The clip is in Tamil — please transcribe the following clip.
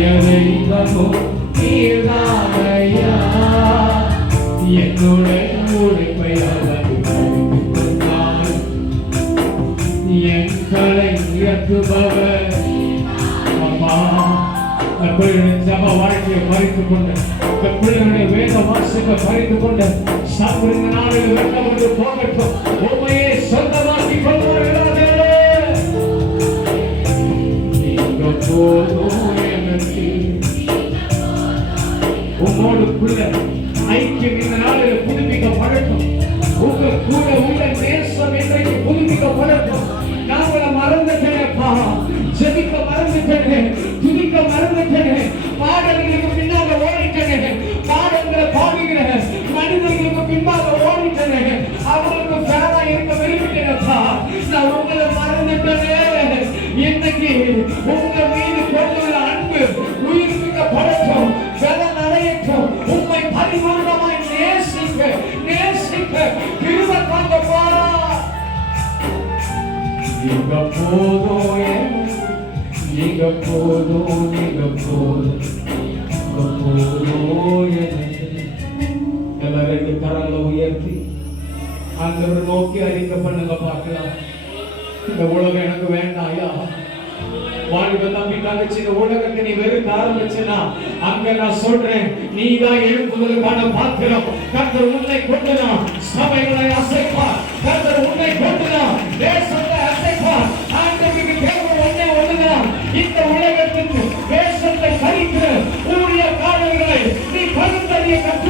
தெய்வமும் நீர்தானையா, என்னுடைய உழைப்பை அவர் கொண்டார், எங்களை உயர்த்துபவர். அம்மா ஜப வாழ்க்கையை பறித்து கொண்டு பிள்ளைகளுடைய வேத வாசிப்பை பறித்து கொண்டு சாப்பிடுங்க நாளில் வெட்டப்பட்டு போகட்டும். உண்மையை சொந்தமாக்கி கொள்வார்களே. நீங்க போதும் எனக்கு உங்களோடு பிள்ளை ஐக்கியம் இந்த நாளில் புதுப்பிக்கப்படட்டும். உங்க கூட உள்ள நேசம் இன்றைக்கு புதுப்பிக்கப்படட்டும். நாங்கள மறந்துட்டேனப்பா, ஜெபிக்க மறந்துட்டேன், துதிக்க மறந்துட்டேன், பாடல்களுக்கு பின்னால ஓடிட்டேன், பாடல்களை பாடுகிறேன், மனிதர்களுக்கு பின்பாக ஓடிட்டேன், அவங்களுக்கு ஃபேனா இருக்க விரும்பிட்டேனப்பா. நான் உங்களை மறந்துட்டேன். இன்னைக்கு உங்க மீது கொண்டுள்ள அன்பு உயிர்ப்பிக்கப்படட்டும், பலன் அடையட்டும். உண்மை பரிபூர்ணமாய் நேசிக்க நேசிக்க கிருபை தாங்கப்பா. நீங்க போதும், நீங்க போதும், நீங்க போதும், எல்லாரும் கரங்களை உயர்த்தி ஆண்டவரை நோக்கி அறிக்கை பண்ணுங்க பார்க்கலாம். இந்த உலகம் எனக்கு வேண்டாயா, வாலிப தம்பி தங்கச்சி, இந்த உலகத்தை நீ வெறுக்க ஆரம்பிச்சுனா அங்க நான் சொல்றேன், நீதான் எழுப்புதலுக்கான பாத்திரம். கர்த்தர் உன்னை கொண்டுதான் சபைகளை அசைப்பார், கர்த்தர் உன்னை கொண்டுதான் தேசத்தை அசைப்பார். ஆண்டவருக்கு தேவை ஒன்னே ஒண்ணுதான், இந்த உலகத்துக்கு தேசத்தை கழிக்கிற ஊழிய காலங்களை நீ பகுத்தறிய கற்று